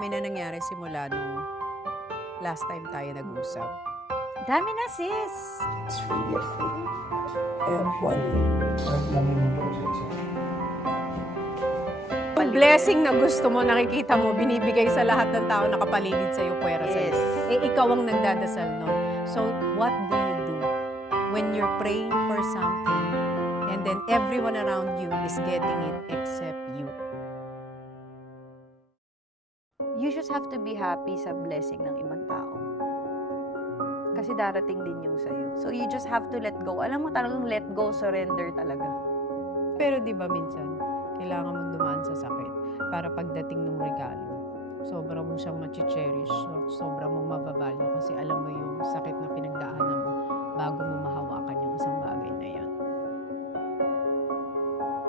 dami na nangyari simula nung last time tayo nag-usap. Dami na, sis! It's really a thing. I have one. Yung blessing na gusto mo, nakikita mo, binibigay sa lahat ng tao nakapaligid sa'yo, puwera sa'yo. Yes. Eh, ikaw ang nagdadasal nun. So, what do you do when you're praying for something and then everyone around you is getting it except you? You just have to be happy sa blessing ng ibang tao. Kasi darating din yung sa'yo. So you just have to let go. Alam mo talagang let go, surrender talaga. Pero di ba minsan, kailangan mong dumaan sa sakit para pagdating ng regalo, sobra mong siyang machi-cherish, sobra mong mabavalue kasi alam mo yung sakit na pinagdaanan mo bago mo mahawakan